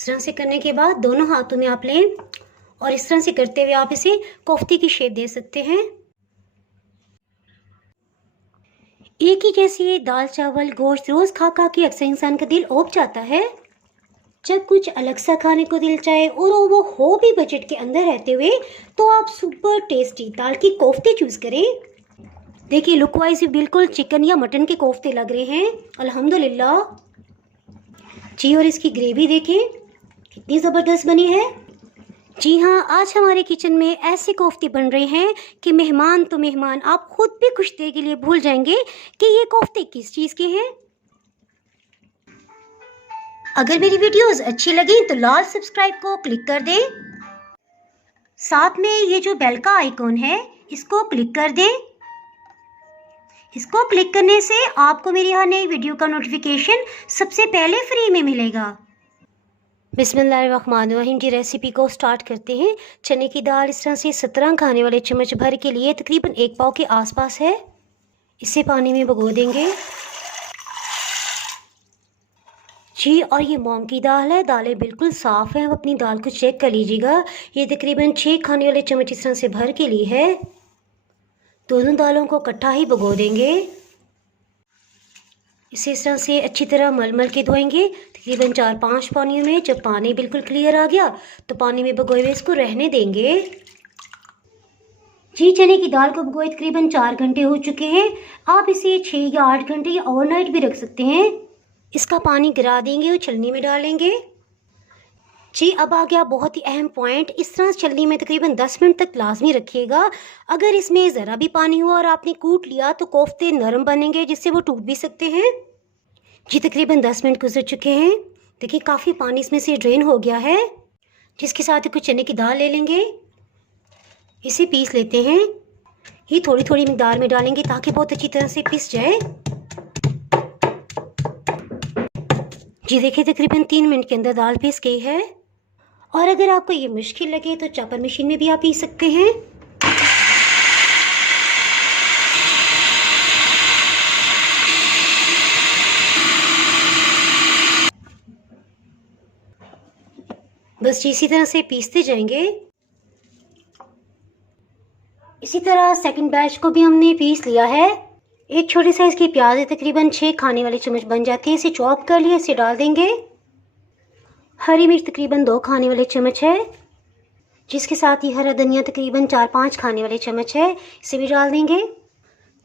इस तरह से करने के बाद दोनों हाथों में आप लें और इस तरह से करते हुए आप इसे कोफ्ते की शेप दे सकते हैं। एक ही जैसी दाल चावल गोश्त रोज खा खा के अक्सर इंसान का दिल ऊब जाता है। जब कुछ अलग सा खाने को दिल चाहे और वो हो भी बजट के अंदर रहते हुए, तो आप सुपर टेस्टी दाल की कोफ्ते चूज करें। देखिए लुक वाइज भी बिल्कुल चिकन या मटन के कोफ्ते लग रहे हैं अल्हम्दुलिल्लाह जी। और इसकी ग्रेवी देखें कितनी ज़बरदस्त बनी है। जी हाँ, आज हमारे किचन में ऐसे कोफ्ते बन रहे हैं कि मेहमान तो मेहमान, आप खुद भी कुछ देर के लिए भूल जाएंगे कि ये कोफ्ते किस चीज़ के हैं। अगर मेरी वीडियोस अच्छी लगी तो लाल सब्सक्राइब को क्लिक कर दें। साथ में ये जो बेल का आइकॉन है इसको क्लिक कर दें। इसको क्लिक करने से आपको मेरी हर नई वीडियो का नोटिफिकेशन सबसे पहले फ्री में मिलेगा। बिस्मिल्लाहिर्रहमानिर्रहीम जी, रेसिपी को स्टार्ट करते हैं। चने की दाल इस तरह से 17 खाने वाले चम्मच भर के लिए तकरीबन 1 पाव के आसपास है। इसे पानी में भिगो देंगे जी। और ये मूंग की दाल है, दालें बिल्कुल साफ़ हैं, आप अपनी दाल को चेक कर लीजिएगा। ये तकरीबन 6 खाने वाले चम्मच इस तरह से भर के लिए है। दोनों दालों को इकट्ठा ही भिगो देंगे। इसे इस तरह से अच्छी तरह मल के धोएंगे तकरीबन 4-5 पानियों में। जब पानी बिल्कुल क्लियर आ गया तो पानी में भिगोए हुए इसको रहने देंगे जी। चने की दाल को भिगोए तकरीबन 4 घंटे हो चुके हैं। आप इसे 6 या 8 घंटे या ओवरनाइट भी रख सकते हैं। इसका पानी गिरा देंगे और छलनी में डालेंगे जी। अब आ गया बहुत ही अहम पॉइंट, इस तरह छलनी में तकरीबन 10 मिनट तक लाजमी रखिएगा। अगर इसमें ज़रा भी पानी हुआ और आपने कूट लिया तो कोफ्ते नरम बनेंगे जिससे वो टूट भी सकते हैं जी। तकरीबन 10 मिनट गुजर चुके हैं। देखिए काफ़ी पानी इसमें से ड्रेन हो गया है। जिसके साथ ही कुछ चने की दाल ले लेंगे, इसे पीस लेते हैं। ये थोड़ी थोड़ी मिकदार में डालेंगे ताकि बहुत अच्छी तरह से पिस जाए जी। देखिए तकरीबन 3 मिनट के अंदर दाल पिस गई है। और अगर आपको ये मुश्किल लगे तो चॉपर मशीन में भी आप पीस सकते हैं। बस इसी तरह से पीसते जाएंगे। इसी तरह सेकंड बैच को भी हमने पीस लिया है। एक छोटे साइज की प्याज है, तकरीबन 6 खाने वाले चम्मच बन जाती है। इसे चॉप कर लिया, इसे डाल देंगे। हरी मिर्च तकरीबन 2 खाने वाले चम्मच है, जिसके साथ ही हरा धनिया तकरीबन 4-5 खाने वाले चम्मच है, इसे भी डाल देंगे।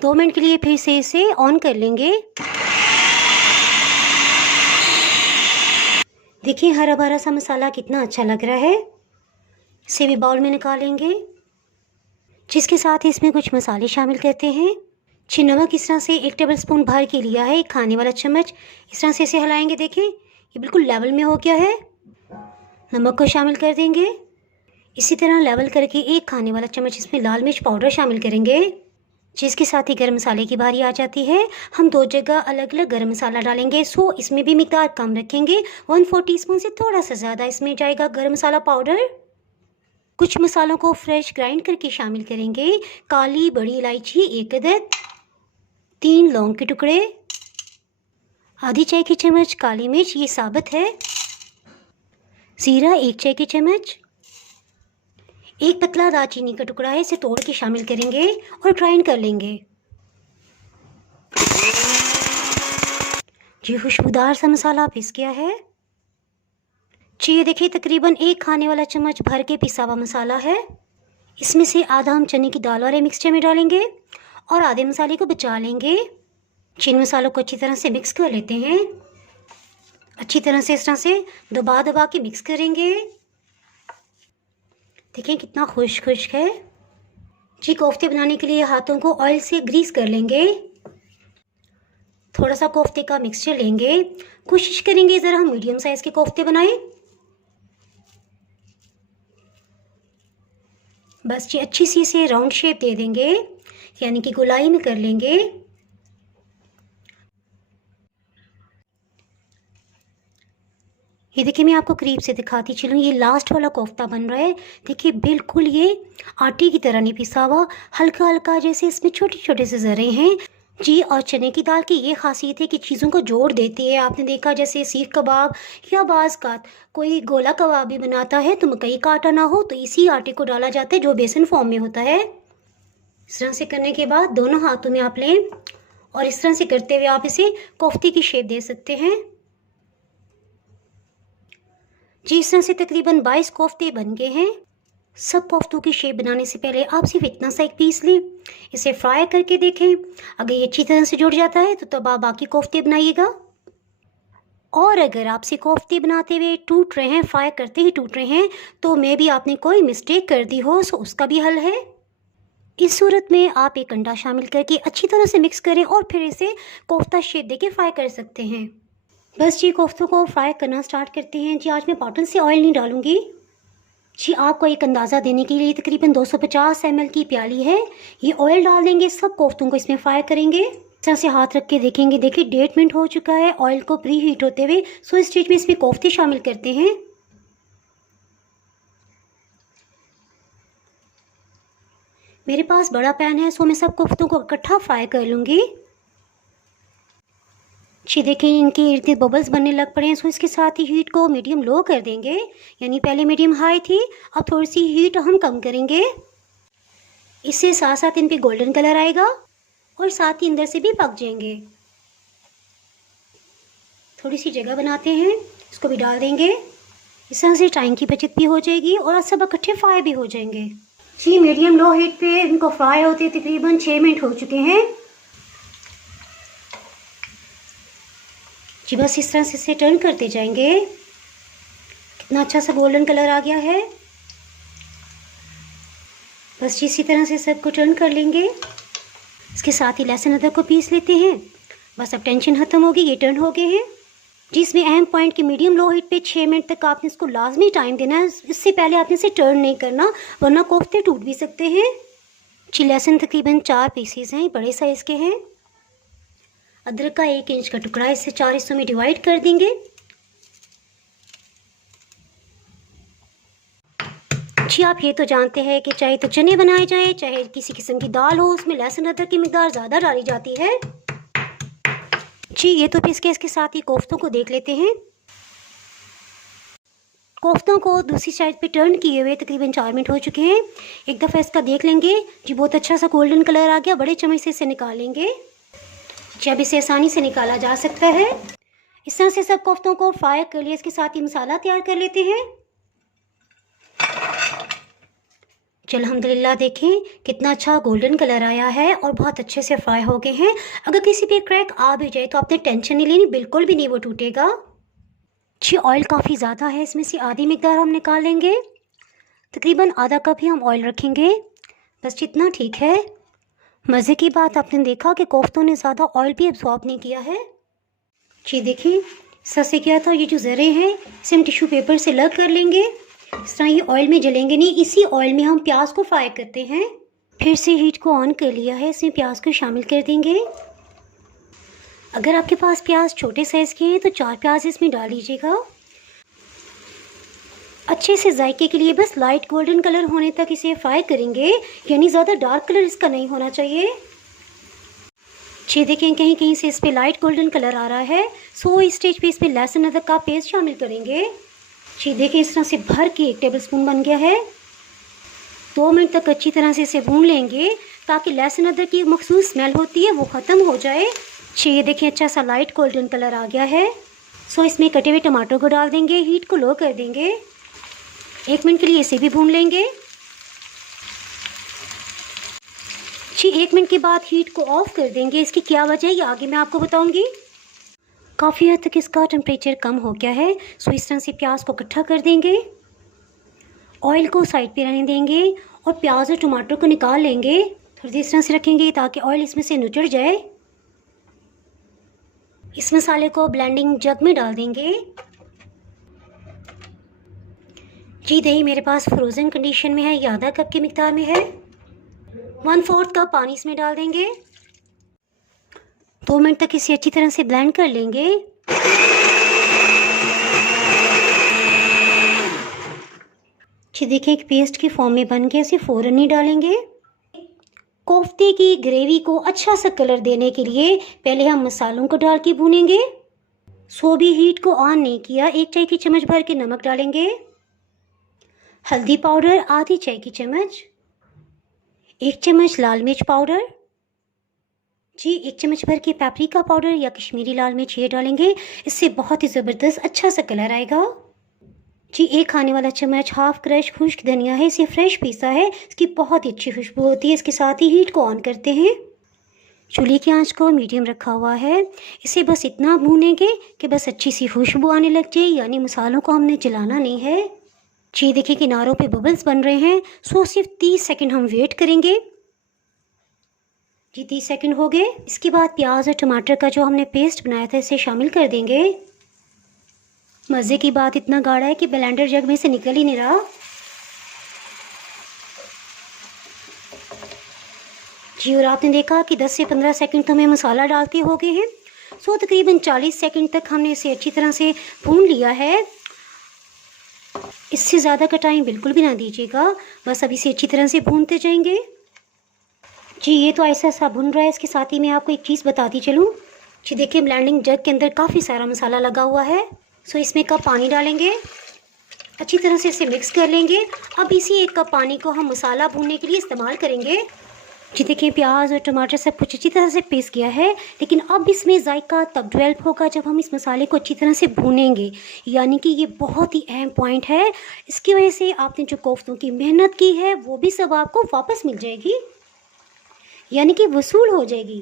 2 मिनट के लिए फिर से इसे ऑन कर लेंगे। देखिए हरा भरा सा मसाला कितना अच्छा लग रहा है। इसे भी बाउल में निकालेंगे, जिसके साथ ही इसमें कुछ मसाले शामिल करते हैं। नमक इस तरह से 1 टेबल स्पून भर के लिया है, 1 खाने वाला चम्मच। इस तरह से इसे हिलाएंगे। देखें ये बिल्कुल लेवल में हो गया है। नमक को शामिल कर देंगे। इसी तरह लेवल करके 1 खाने वाला चम्मच इसमें लाल मिर्च पाउडर शामिल करेंगे, जिसके साथ ही गरम मसाले की बारी आ जाती है। हम 2 जगह अलग अलग गरम मसाला डालेंगे, सो इसमें भी मिकदार कम रखेंगे। 1/4 टीस्पून से थोड़ा सा ज़्यादा इसमें जाएगा गरम मसाला पाउडर। कुछ मसालों को फ्रेश ग्राइंड करके शामिल करेंगे। काली बड़ी इलायची 1 अदद, 3 लौंग के टुकड़े, आधी चाय की चम्मच काली मिर्च ये साबुत है, ज़ीरा 1 चाय की चम्मच, 1 पतला दालचीनी का टुकड़ा है, इसे तोड़ के शामिल करेंगे और ग्राइंड कर लेंगे जी। खुशबूदार सा मसाला पिस गया है जी। ये देखिए तकरीबन 1 खाने वाला चम्मच भर के पिसा हुआ मसाला है। इसमें से आधा हम चने की दाल वाले मिक्सचर में डालेंगे और आधे मसाले को बचा लेंगे। इन मसालों को अच्छी तरह से मिक्स कर लेते हैं। अच्छी तरह से इस तरह से दबा दबा के मिक्स करेंगे। देखें कितना खुश्क है जी। कोफ्ते बनाने के लिए हाथों को ऑयल से ग्रीस कर लेंगे। थोड़ा सा कोफ्ते का मिक्सचर लेंगे, कोशिश करेंगे ज़रा हम मीडियम साइज़ के कोफ्ते बनाएं। बस ये अच्छी सी इसे राउंड शेप दे देंगे, यानी कि गोलाई में कर लेंगे। ये देखिए मैं आपको करीब से दिखाती चलूँ, ये लास्ट वाला कोफ्ता बन रहा है। देखिए बिल्कुल ये आटे की तरह नहीं पिसा हुआ, हल्का हल्का जैसे इसमें छोटे छोटे से ज़रे हैं। जी, और चने की दाल की ये ख़ासियत है कि चीज़ों को जोड़ देती है। आपने देखा जैसे सीख कबाब या बाज़-का कोई गोला कबाब भी बनाता है तो मकई का आटा ना हो तो इसी आटे को डाला जाता है जो बेसन फॉर्म में होता है। इस तरह से करने के बाद दोनों हाथों में आप लें और इस तरह से करते हुए आप इसे कोफ्ते की शेप दे सकते हैं। जी, इस तरह से तकरीबन 22 कोफ्ते बन गए हैं। सब कोफ्तों की शेप बनाने से पहले आप सिर्फ इतना सा एक पीस लें, इसे फ्राई करके देखें। अगर ये अच्छी तरह से जुड़ जाता है तो तब आप बाकी कोफ्ते बनाइएगा। और अगर आपसे कोफ्ते बनाते हुए टूट रहे हैं, फ्राई करते ही टूट रहे हैं, तो मे बी आपने कोई मिस्टेक कर दी हो, सो उसका भी हल है। इस सूरत में आप एक अंडा शामिल करके अच्छी तरह से मिक्स करें और फिर इसे कोफ्ता शेप देके फ्राई कर सकते हैं। बस जी, कोफ्तों को फ्राई करना स्टार्ट करते हैं। जी, आज मैं बॉटल से ऑयल नहीं डालूंगी। जी, आपको एक अंदाज़ा देने के लिए तकरीबन 250 ml की प्याली है, ये ऑयल डाल देंगे। सब कोफ्तों को इसमें फ्राई करेंगे। इस तरह से हाथ रख के देखेंगे, देखिए 1.5 मिनट हो चुका है ऑयल को प्री हीट होते हुए। सो इस स्टेज में इसमें कोफ्ते शामिल करते हैं। मेरे पास बड़ा पैन है, सो मैं सब कोफ्तों को इकट्ठा फ्राई कर लूँगी। जी, देखें इनके इर्द गिर्द बबल्स बनने लग पड़े हैं, सो इसके साथ ही हीट को मीडियम लो कर देंगे। यानी पहले मीडियम हाई थी, अब थोड़ी सी हीट हम कम करेंगे। इससे साथ साथ इन पे गोल्डन कलर आएगा और साथ ही अंदर से भी पक जाएंगे। थोड़ी सी जगह बनाते हैं, इसको भी डाल देंगे। इस तरह से टाइम की बचत भी हो जाएगी और सब इकट्ठे फ्राई भी हो जाएंगे। जी, मीडियम लो हीट पे इनको फ्राई होते तकरीबन 6 मिनट हो चुके हैं। जी, बस इस तरह से इसे टर्न करते जाएंगे। कितना अच्छा सा गोल्डन कलर आ गया है। बस इसी तरह से सबको टर्न कर लेंगे। इसके साथ ही लहसुन अदरक को पीस लेते हैं। बस अब टेंशन ख़त्म होगी, ये टर्न हो गए हैं। जिसमें अहम पॉइंट कि मीडियम लो हीट पे 6 मिनट तक आपने इसको लाजमी टाइम देना है। इससे पहले आपने इसे टर्न नहीं करना, वरना कोफ्ते टूट भी सकते हैं। जी, लहसुन तकरीबन 4 पीसीज हैं, बड़े साइज़ के हैं। अदरक का 1 इंच का टुकड़ा, इसे 4 हिस्सों में डिवाइड कर देंगे। जी, आप ये तो जानते हैं कि चाहे तो चने बनाए जाएं, चाहे किसी किस्म की दाल हो, उसमें लहसुन अदरक की मिकदार ज़्यादा डाली जाती है। जी, ये तो पीस के इसके साथ ही कोफ्तों को देख लेते हैं। कोफ्तों को दूसरी साइड पे टर्न किए हुए तकरीबन 4 मिनट हो चुके हैं। एक दफ़ा इसका देख लेंगे। जी, बहुत अच्छा सा गोल्डन कलर आ गया। बड़े चम्मच से इसे निकालेंगे। जी, अब इसे आसानी से निकाला जा सकता है। इस तरह से सब कोफ्तों को फ्राई कर लिए। इसके साथ ही मसाला तैयार कर लेते हैं। चल अल्हम्दुलिल्लाह, देखें कितना अच्छा गोल्डन कलर आया है और बहुत अच्छे से फ्राई हो गए हैं। अगर किसी पे क्रैक आ भी जाए तो आपने टेंशन नहीं लेनी, बिल्कुल भी नहीं वो टूटेगा। जी, ऑयल काफ़ी ज़्यादा है, इसमें से आधी मिकदार हम निकाल लेंगे। तकरीबन आधा कप ही हम ऑयल रखेंगे, बस जितना ठीक है। मज़े की बात आपने देखा कि कोफ्तों ने ज़्यादा ऑयल भी एब्जॉर्ब नहीं किया है। जी, देखिए इससे क्या था, ये जो ज़रे हैं इसे हम टिश्यू पेपर से अलग कर लेंगे। इस तरह ये ऑयल में जलेंगे नहीं। इसी ऑयल में हम प्याज को फ्राई करते हैं। फिर से हीट को ऑन कर लिया है, इसमें प्याज को शामिल कर देंगे। अगर आपके पास प्याज छोटे साइज़ के हैं तो 4 प्याज इसमें डाल लीजिएगा। अच्छे से जायके के लिए बस लाइट गोल्डन कलर होने तक इसे फ्राई करेंगे, यानी ज़्यादा डार्क कलर इसका नहीं होना चाहिए। जी, देखें कहीं कहीं से इस पर लाइट गोल्डन कलर आ रहा है। सो इस स्टेज पे इस पर लहसुन अदरक का पेस्ट शामिल करेंगे। जी, देखिए इस तरह से भर के 1 टेबलस्पून बन गया है। 2 मिनट तक अच्छी तरह से इसे भून लेंगे ताकि लहसुन अदरक की मखसूस स्मेल होती है वो ख़त्म हो जाए। जी, ये देखिए अच्छा सा लाइट गोल्डन कलर आ गया है। सो इसमें कटे हुए टमाटर को डाल देंगे। हीट को लो कर देंगे। 1 मिनट के लिए इसे भी भून लेंगे। जी, 1 मिनट के बाद हीट को ऑफ कर देंगे। इसकी क्या वजह है ये आगे मैं आपको बताऊंगी। काफ़ी हद तक इसका टेम्परेचर कम हो गया है। सो इस तरह से प्याज को इकट्ठा कर देंगे, ऑयल को साइड पे रहने देंगे और प्याज और टमाटर को निकाल लेंगे। थोड़ी देर इस तरह से रखेंगे ताकि ऑयल इसमें से निचड़ जाए। इस मसाले को ब्लेंडिंग जग में डाल देंगे। जी, दही मेरे पास फ्रोज़न कंडीशन में है, ये आधा कप की मिकदार में है। 1/4 कप पानी इसमें डाल देंगे। 2 मिनट तक इसे अच्छी तरह से ब्लेंड कर लेंगे। जी, देखिए एक पेस्ट की फॉर्म में बन गया। इसे फ़ौरन नहीं डालेंगे। कोफ्ते की ग्रेवी को अच्छा सा कलर देने के लिए पहले हम मसालों को डाल के भूनेंगे। सो भी हीट को ऑन नहीं किया। 1 चाय की चम्मच भर के नमक डालेंगे। हल्दी पाउडर आधी चाय की चम्मच, 1 चम्मच लाल मिर्च पाउडर, जी 1 चम्मच भर के पेपरिका पाउडर या कश्मीरी लाल मिर्च ये डालेंगे। इससे बहुत ही ज़बरदस्त अच्छा सा कलर आएगा। जी 1 खाने वाला चम्मच हाफ क्रश खुश्क धनिया है, इसे फ्रेश पीसा है, इसकी बहुत ही अच्छी खुशबू होती है। इसके साथ ही हीट को ऑन करते हैं। चूल्हे की आंच को मीडियम रखा हुआ है। इसे बस इतना भूनेंगे कि बस अच्छी सी खुशबू आने लग जाए, यानी मसालों को हमने जलाना नहीं है। जी देखिए किनारों पे बबल्स बन रहे हैं। सो सिर्फ 30 सेकंड हम वेट करेंगे। जी 30 सेकंड हो गए। इसके बाद प्याज और टमाटर का जो हमने पेस्ट बनाया था इसे शामिल कर देंगे। मज़े की बात इतना गाढ़ा है कि ब्लेंडर जग में से निकल ही नहीं रहा। जी और आपने देखा कि 10 से 15 सेकंड तो हमें मसाला डालते हो गए हैं। सो तकरीबन 40 सेकंड तक हमने इसे अच्छी तरह से भून लिया है। इससे ज़्यादा का टाइम बिल्कुल भी ना दीजिएगा, बस अब इसे अच्छी तरह से भूनते जाएंगे। जी ये तो ऐसा सा भुन रहा है। इसके साथ ही मैं आपको एक चीज़ बताती चलूँ। जी देखिए ब्लेंडिंग जग के अंदर काफ़ी सारा मसाला लगा हुआ है। सो इसमें कप पानी डालेंगे, अच्छी तरह से इसे मिक्स कर लेंगे। अब इसी 1 कप पानी को हम मसाला भूनने के लिए इस्तेमाल करेंगे। जी देखिए प्याज और टमाटर सब कुछ अच्छी तरह से पीस गया है, लेकिन अब इसमें जायका तब डेवलप होगा जब हम इस मसाले को अच्छी तरह से भूनेंगे, यानी कि ये बहुत ही अहम पॉइंट है। इसकी वजह से आपने जो कोफ्तों की मेहनत की है वो भी सब आपको वापस मिल जाएगी, यानी कि वसूल हो जाएगी।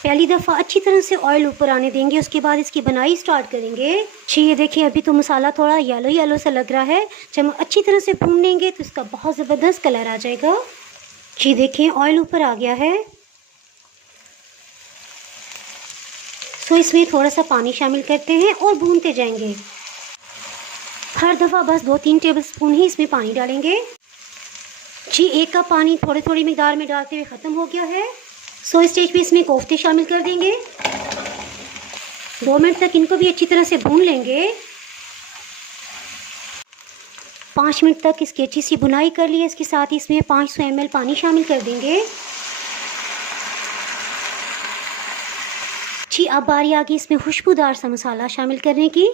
पहली दफ़ा अच्छी तरह से ऑयल ऊपर आने देंगे, उसके बाद इसकी बनाई स्टार्ट करेंगे। जी ये देखिए अभी तो मसाला थोड़ा येलो येलो सा लग रहा है। जब हम अच्छी तरह से भून लेंगे तो इसका बहुत ज़बरदस्त कलर आ जाएगा। जी देखिए ऑयल ऊपर आ गया है। सो इसमें थोड़ा सा पानी शामिल करते हैं और भूनते जाएंगे। हर दफ़ा बस 2-3 टेबल स्पून ही इसमें पानी डालेंगे। जी 1 कप पानी थोड़ी थोड़ी मिकदार में डालते हुए ख़त्म हो गया है। सो इस स्टेज पे इसमें कोफ्ते शामिल कर देंगे। 2 मिनट तक इनको भी अच्छी तरह से भून लेंगे। 5 मिनट तक इसकी अच्छी सी बुनाई कर ली है। इसके साथ ही इसमें 500 ml पानी शामिल कर देंगे। जी अब बारी आ गई इसमें खुशबूदार सा मसाला शामिल करने की।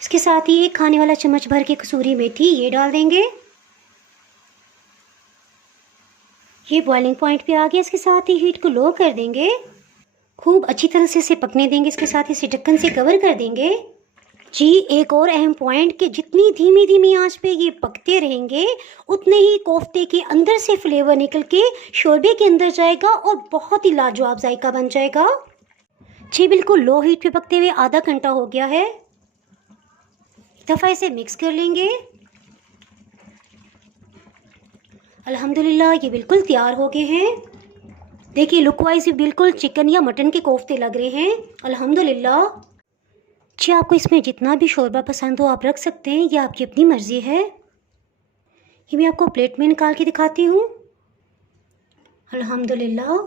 इसके साथ ही 1 खाने वाला चम्मच भर के कसूरी मेथी ये डाल देंगे। ये बॉइलिंग पॉइंट पे आ गया। इसके साथ ही हीट को लो कर देंगे, खूब अच्छी तरह से इसे पकने देंगे। इसके साथ इसे ढक्कन से कवर कर देंगे। जी एक और अहम पॉइंट कि जितनी धीमी धीमी आंच पे ये पकते रहेंगे उतने ही कोफ्ते के अंदर से फ्लेवर निकल के शोरबे के अंदर जाएगा और बहुत ही लाजवाब जायका बन जाएगा। जी बिल्कुल लो हीट पे पकते हुए आधा घंटा हो गया है। दफ़ा इसे मिक्स कर लेंगे। अल्हम्दुलिल्लाह ये बिल्कुल तैयार हो गए हैं। देखिए लुक वाइज बिल्कुल चिकन या मटन के कोफ्ते लग रहे हैं अल्हम्दुलिल्लाह। जी आपको इसमें जितना भी शोरबा पसंद हो आप रख सकते हैं, यह आपकी अपनी मर्ज़ी है। ये मैं आपको प्लेट में निकाल के दिखाती हूँ। अल्हम्दुलिल्लाह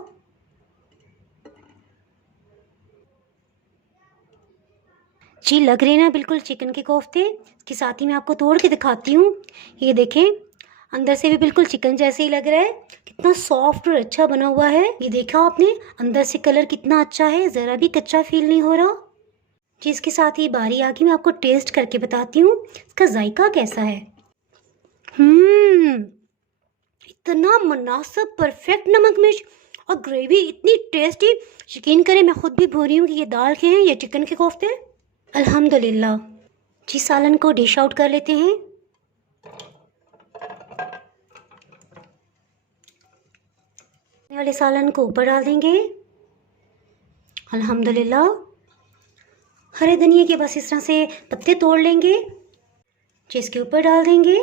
जी लग रहे हैं ना बिल्कुल चिकन के कोफ्ते। इसके साथ ही मैं आपको तोड़ के दिखाती हूँ। ये देखें अंदर से भी बिल्कुल चिकन जैसे ही लग रहा है, कितना सॉफ्ट और अच्छा बना हुआ है। ये देखा आपने अंदर से कलर कितना अच्छा है, ज़रा भी कच्चा फील नहीं हो रहा। जी इसके साथ ही बारी आ गई, मैं आपको टेस्ट करके बताती हूँ इसका जायका कैसा है। इतना मुनासिब परफेक्ट नमक मिर्च और ग्रेवी इतनी टेस्टी, यकीन करें मैं खुद भी भूल रही हूँ कि ये दाल के हैं या चिकन के कोफ्ते। अल्हम्दुलिल्लाह। जी सालन को डिश आउट कर लेते हैं। वाले सालन को ऊपर डाल देंगे। अल्हम्दुलिल्लाह। हरे धनिया के बस इस तरह से पत्ते तोड़ लेंगे, चीज़ के ऊपर डाल देंगे।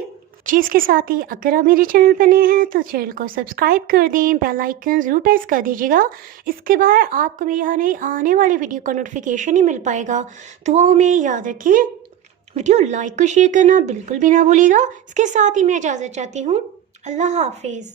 चीज़ के साथ ही अगर आप मेरे चैनल पर नए हैं तो चैनल को सब्सक्राइब कर दें, बेल आइकन ज़रूर प्रेस कर दीजिएगा। इसके बाद आपको मेरे यहाँ नई आने वाली वीडियो का नोटिफिकेशन ही मिल पाएगा। दुआओं में याद रखें, वीडियो लाइक और शेयर करना बिल्कुल भी ना भूलिएगा। इसके साथ ही मैं इजाज़त चाहती हूँ। अल्लाह हाफिज़।